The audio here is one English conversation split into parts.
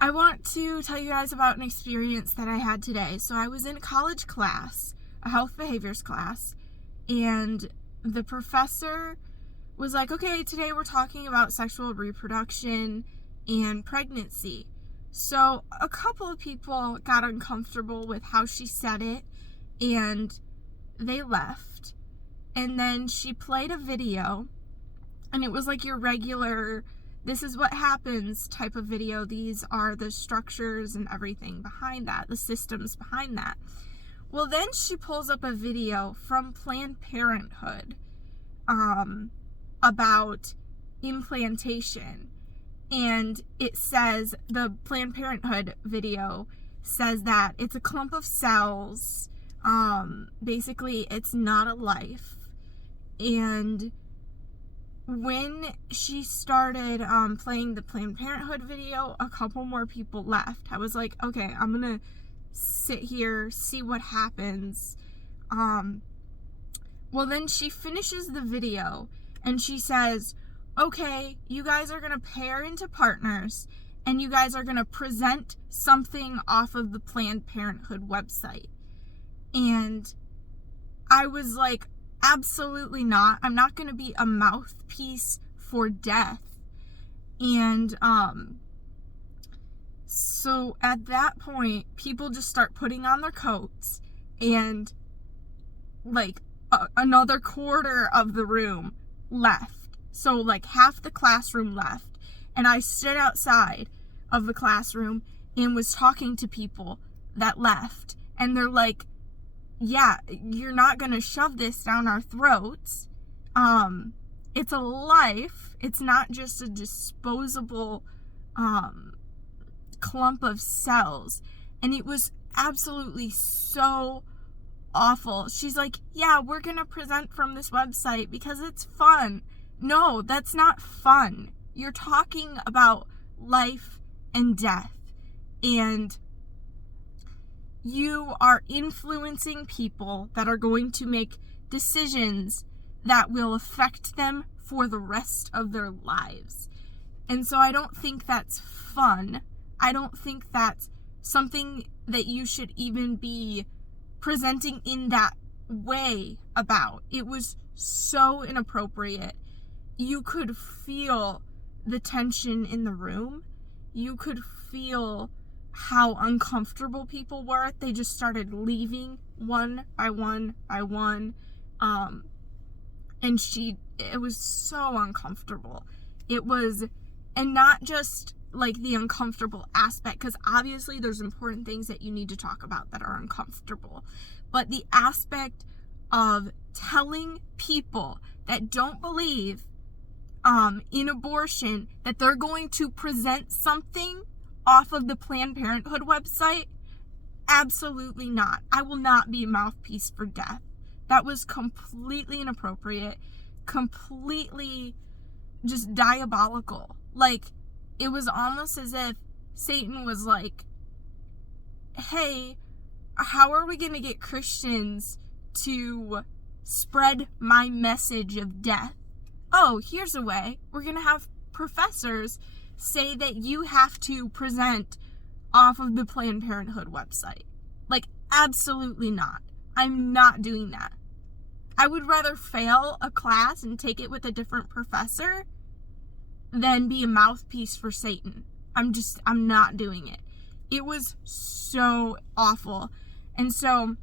I want to tell you guys about an experience that I had today. So I was in a college class, a health behaviors class, and the professor was like, okay, today we're talking about sexual reproduction and pregnancy. So a couple of people got uncomfortable with how she said it, and they left. And then she played a video, and it was like your regular, this is what happens type of video. These are the structures and everything behind that, the systems behind that. Well, then she pulls up a video from Planned Parenthood about implantation. And it says, the Planned Parenthood video says that it's a clump of cells. Basically, it's not a life. And when she started playing the Planned Parenthood video, a couple more people left. I was like, okay, I'm gonna sit here, see what happens. Well, then she finishes the video and she says, okay, you guys are gonna pair into partners and you guys are gonna present something off of the Planned Parenthood website. And I was like, absolutely not. I'm not going to be a mouthpiece for death. And so at that point, people just start putting on their coats, and like another quarter of the room left. So like half the classroom left. And I stood outside of the classroom and was talking to people that left. And they're like, yeah, you're not going to shove this down our throats. It's a life. It's not just a disposable clump of cells. And it was absolutely so awful. She's like, yeah, we're going to present from this website because it's fun. No, that's not fun. You're talking about life and death. And you are influencing people that are going to make decisions that will affect them for the rest of their lives. And so I don't think that's fun. I don't think that's something that you should even be presenting in that way about. It was so inappropriate. You could feel the tension in the room. You could feel how uncomfortable people were. They just started leaving one by one by one. And it was so uncomfortable. It was, and not just like the uncomfortable aspect, because obviously there's important things that you need to talk about that are uncomfortable, but the aspect of telling people that don't believe in abortion that they're going to present something off of the Planned Parenthood website, absolutely not. I will not be a mouthpiece for death. That was completely inappropriate, completely just diabolical. Like, it was almost as if Satan was like, hey, how are we going to get Christians to spread my message of death? Oh, here's a way. We're going to have professors say that you have to present off of the Planned Parenthood website. Like, absolutely not. I'm not doing that. I would rather fail a class and take it with a different professor than be a mouthpiece for Satan. I'm not doing it. It was so awful. And so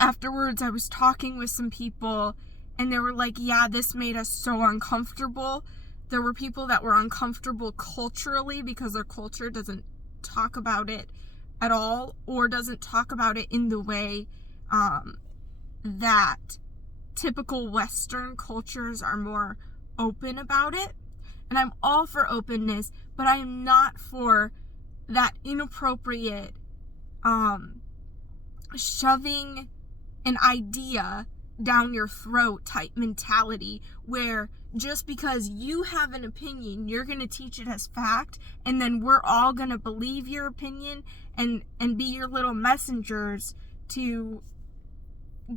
afterwards, I was talking with some people, and they were like, yeah, this made us so uncomfortable. There were people that were uncomfortable culturally because their culture doesn't talk about it at all, or doesn't talk about it in the way that typical Western cultures are more open about it. And I'm all for openness, but I am not for that inappropriate shoving an idea down your throat type mentality, where just because you have an opinion, you're going to teach it as fact, and then we're all going to believe your opinion and be your little messengers to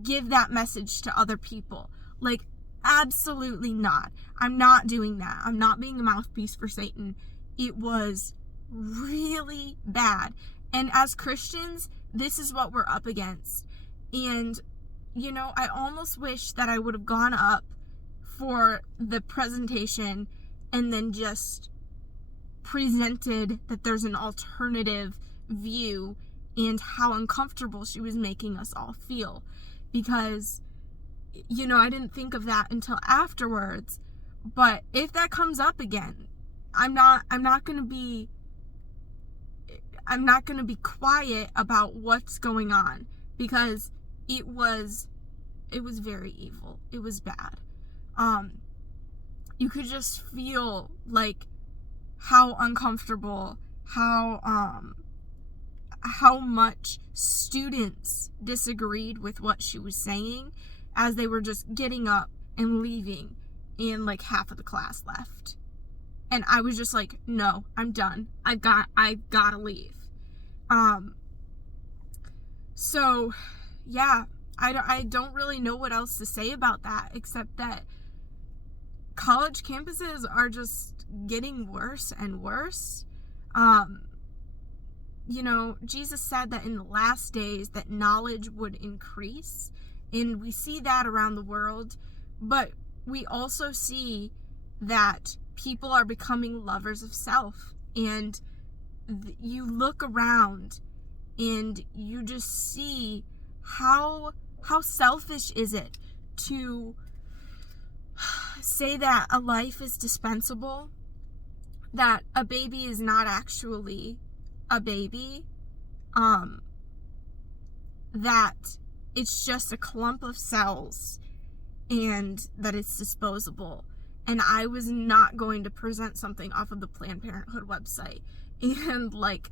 give that message to other people. Like, absolutely not. I'm not doing that. I'm not being a mouthpiece for Satan. It was really bad. And as Christians, this is what we're up against. And, you know, I almost wish that I would have gone up for the presentation and then just presented that there's an alternative view and how uncomfortable she was making us all feel. Because, you know, I didn't think of that until afterwards. But if that comes up again, I'm not going to be quiet about what's going on, because it was very evil. It was bad. You could just feel like how uncomfortable, how much students disagreed with what she was saying, as they were just getting up and leaving, and like half of the class left. And I was just like, no, I'm done. I've gotta leave. So yeah, I don't really know what else to say about that, except that college campuses are just getting worse and worse. You know, Jesus said that in the last days that knowledge would increase, and we see that around the world, but we also see that people are becoming lovers of self, and you look around and you just see how selfish is it to say that a life is dispensable, that a baby is not actually a baby, that it's just a clump of cells and that it's disposable. And I was not going to present something off of the Planned Parenthood website. And like,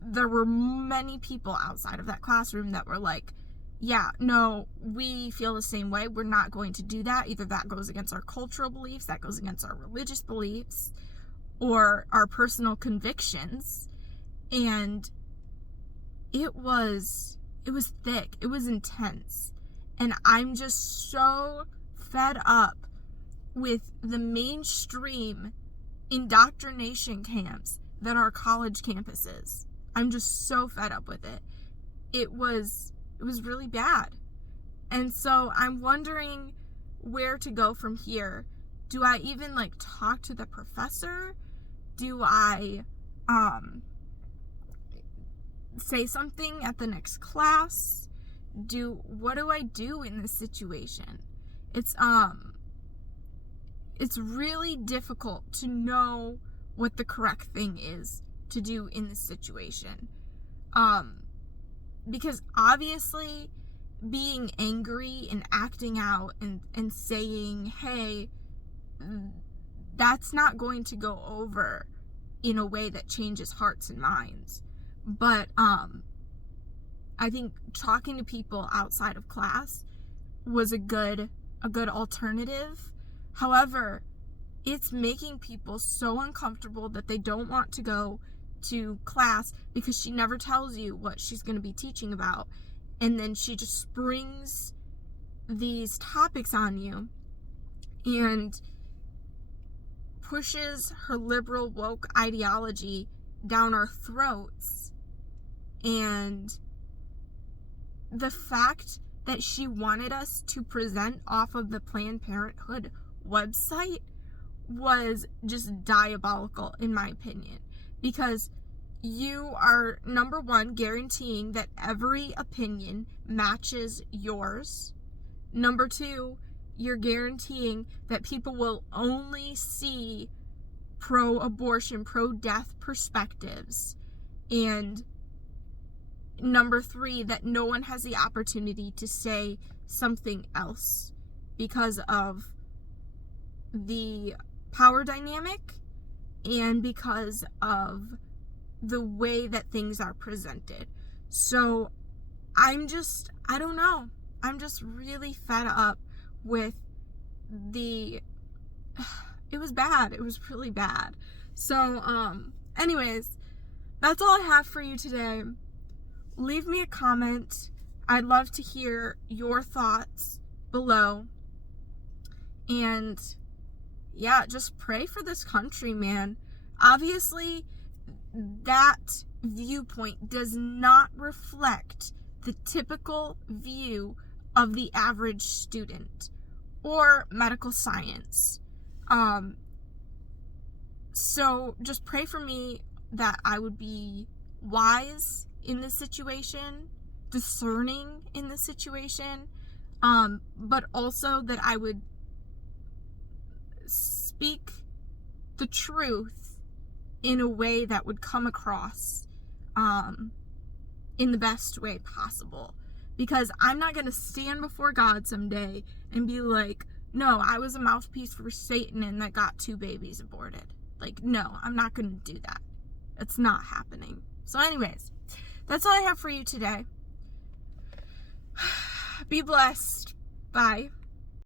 there were many people outside of that classroom that were like, yeah, no, we feel the same way. We're not going to do that. Either that goes against our cultural beliefs, that goes against our religious beliefs, or our personal convictions. And it was thick. It was intense. And I'm just so fed up with the mainstream indoctrination camps that are college campuses. I'm just so fed up with it. It was really bad. And so I'm wondering where to go from here. Do I even like talk to the professor? Do I say something at the next class? What do I do in this situation? It's really difficult to know what the correct thing is to do in this situation. Because obviously being angry and acting out and saying, hey, that's not going to go over in a way that changes hearts and minds. But I think talking to people outside of class was a good alternative. However, it's making people so uncomfortable that they don't want to go to class, because she never tells you what she's going to be teaching about. And then she just springs these topics on you and pushes her liberal woke ideology down our throats. And the fact that she wanted us to present off of the Planned Parenthood website was just diabolical, in my opinion, because you are, number one, guaranteeing that every opinion matches yours. Number two, you're guaranteeing that people will only see pro-abortion, pro-death perspectives. And number three, that no one has the opportunity to say something else because of the power dynamic and because of the way that things are presented. So I don't know. I'm just really fed up with it was bad. It was really bad. So, anyways, that's all I have for you today. Leave me a comment. I'd love to hear your thoughts below. And yeah, just pray for this country, man. Obviously, that viewpoint does not reflect the typical view of the average student or medical science. So just pray for me that I would be wise in this situation, discerning in this situation, but also that I would speak the truth in a way that would come across in the best way possible. Because I'm not going to stand before God someday and be like, no, I was a mouthpiece for Satan and that got 2 babies aborted. Like, no, I'm not going to do that. It's not happening. So anyways, that's all I have for you today. Be blessed. Bye.